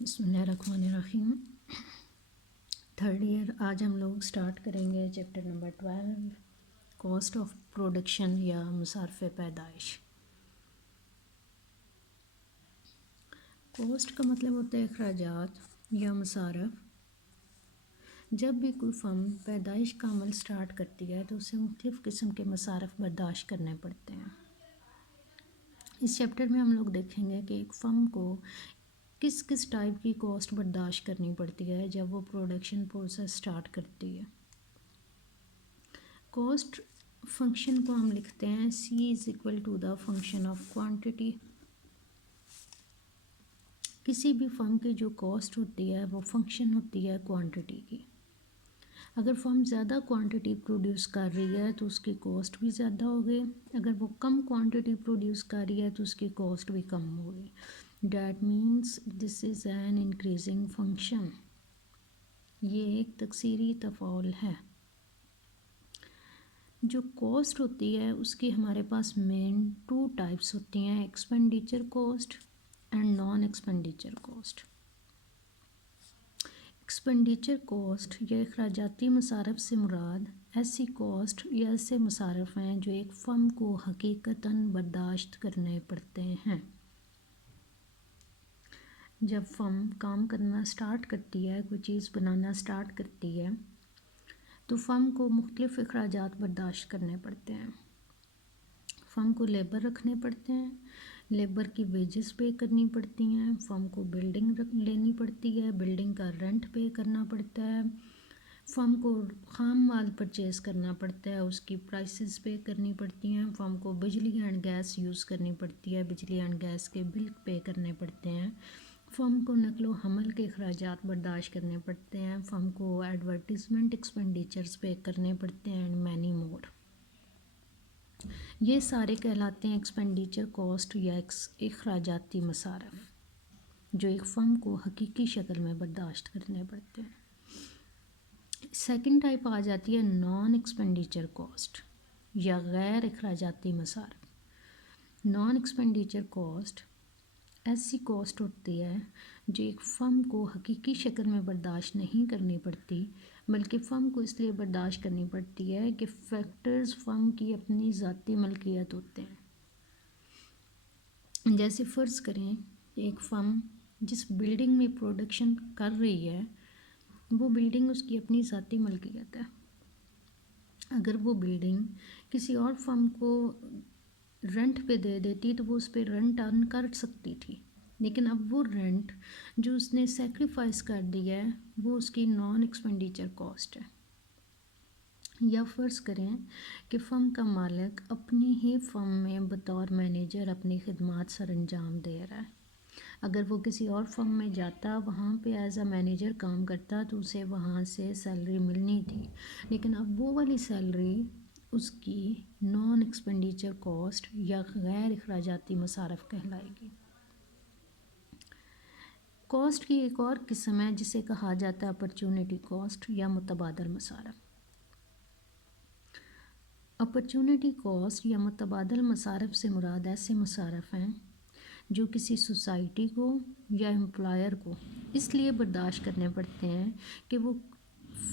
بسم اللہ الرحمن الرحیم۔ تھرڈ ایئر آج ہم لوگ سٹارٹ کریں گے chapter number 12 cost of production یا مصارف پیدائش۔ کاسٹ کا مطلب ہوتا ہے اخراجات یا مصارف۔ جب بھی کوئی فرم پیدائش کا عمل سٹارٹ کرتی ہے تو اسے مختلف قسم کے مصارف برداشت کرنے پڑتے ہیں۔ اس چیپٹر میں ہم لوگ دیکھیں گے کہ ایک فرم کو کس کس ٹائپ کی کاسٹ برداشت کرنی پڑتی ہے جب وہ پروڈکشن پروسیس سٹارٹ کرتی ہے۔ کاسٹ فنکشن کو ہم لکھتے ہیں C=the function of quantity۔ کسی بھی فرم کی جو کاسٹ ہوتی ہے وہ فنکشن ہوتی ہے کوانٹٹی کی۔ اگر فرم زیادہ کوانٹٹی پروڈیوس کر رہی ہے تو اس کی کاسٹ بھی زیادہ ہوگی، اگر وہ کم کوانٹٹی پروڈیوس کر رہی ہے تو اس کی کاسٹ بھی کم ہوگی۔ That means this is an increasing function۔ یہ ایک تکثیری تفاعل ہے۔ جو کاسٹ ہوتی ہے اس کی ہمارے پاس مین 2 ٹائپس ہوتی ہیں، expenditure cost and non expenditure cost. Expenditure cost یا اخراجاتی مصارف سے مراد ایسی کاسٹ یا ایسے مصارف ہیں جو ایک فرم کو حقیقتاً برداشت کرنے پڑتے ہیں۔ جب فرم کام کرنا سٹارٹ کرتی ہے، کوئی چیز بنانا سٹارٹ کرتی ہے تو فرم کو مختلف اخراجات برداشت کرنے پڑتے ہیں۔ فرم کو لیبر رکھنے پڑتے ہیں، لیبر کی ویجز پے کرنی پڑتی ہیں، فرم کو بلڈنگ لینی پڑتی ہے، بلڈنگ کا رینٹ پے کرنا پڑتا ہے، فرم کو خام مال پرچیز کرنا پڑتا ہے، اس کی پرائسز پے کرنی پڑتی ہیں، فرم کو بجلی اینڈ گیس یوز کرنی پڑتی ہے، بجلی اینڈ گیس کے بل پے کرنے پڑتے ہیں، فرم کو نقل و حمل کے اخراجات برداشت کرنے پڑتے ہیں، فرم کو ایڈورٹیزمنٹ ایکسپینڈیچرز پے کرنے پڑتے ہیں، اینڈ مینی مور۔ یہ سارے کہلاتے ہیں ایکسپینڈیچر کاسٹ یا اخراجاتی مصارف جو ایک فرم کو حقیقی شکل میں برداشت کرنے پڑتے ہیں۔ سیکنڈ ٹائپ آ جاتی ہے نان ایکسپینڈیچر کاسٹ یا غیر اخراجاتی مصارف۔ نان ایکسپینڈیچر کاسٹ ایسی کاسٹ ہوتی ہے جو ایک فرم کو حقیقی شکل میں برداشت نہیں کرنی پڑتی، بلکہ فرم کو اس لیے برداشت کرنی پڑتی ہے کہ فیکٹرز فرم کی اپنی ذاتی ملکیت ہوتے ہیں۔ جیسے فرض کریں ایک فرم جس بلڈنگ میں پروڈکشن کر رہی ہے وہ بلڈنگ اس کی اپنی ذاتی ملکیت ہے۔ اگر وہ بلڈنگ کسی اور فرم کو رینٹ پہ دے دیتی تو وہ اس پہ رینٹ ارن کر سکتی تھی، لیکن اب وہ رینٹ جو اس نے سیکریفائس کر دی ہے وہ اس کی نان ایکسپینڈیچر کاسٹ ہے۔ یا فرض کریں کہ فرم کا مالک اپنی ہی فرم میں بطور مینیجر اپنی خدمات سر انجام دے رہا ہے۔ اگر وہ کسی اور فرم میں جاتا، وہاں پہ ایز اے مینیجر کام کرتا تو اسے وہاں سے سیلری ملنی تھی، لیکن اب وہ والی سیلری اس کی نان ایکسپینڈیچر کاسٹ یا غیر اخراجاتی مصارف کہلائے گی۔ کاسٹ کی ایک اور قسم ہے جسے کہا جاتا ہے اپرچونٹی کاسٹ یا متبادل مصارف۔ اپرچونٹی کاسٹ یا متبادل مصارف سے مراد ایسے مصارف ہیں جو کسی سوسائٹی کو یا امپلائر کو اس لیے برداشت کرنے پڑتے ہیں کہ وہ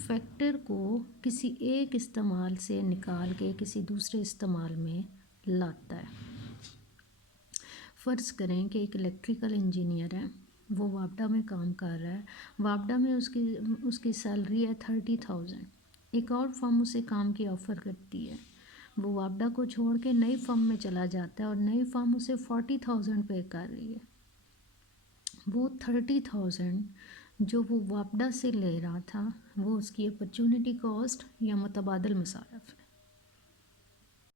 فیکٹر کو کسی ایک استعمال سے نکال کے کسی دوسرے استعمال میں لاتا ہے۔ فرض کریں کہ ایک الیکٹریکل انجینئر ہے، وہ وابڈا میں کام کر رہا ہے، وابڈا میں اس کی سیلری ہے 30,000۔ ایک اور فرم اسے کام کی آفر کرتی ہے، وہ وابڈا کو چھوڑ کے نئی فرم میں چلا جاتا ہے اور نئی فرم اسے 40,000 پے کر رہی ہے۔ وہ 30,000 جو وہ وابڈا سے لے رہا تھا وہ اس کی اپرچونٹی کاسٹ یا متبادل مصارف ہے۔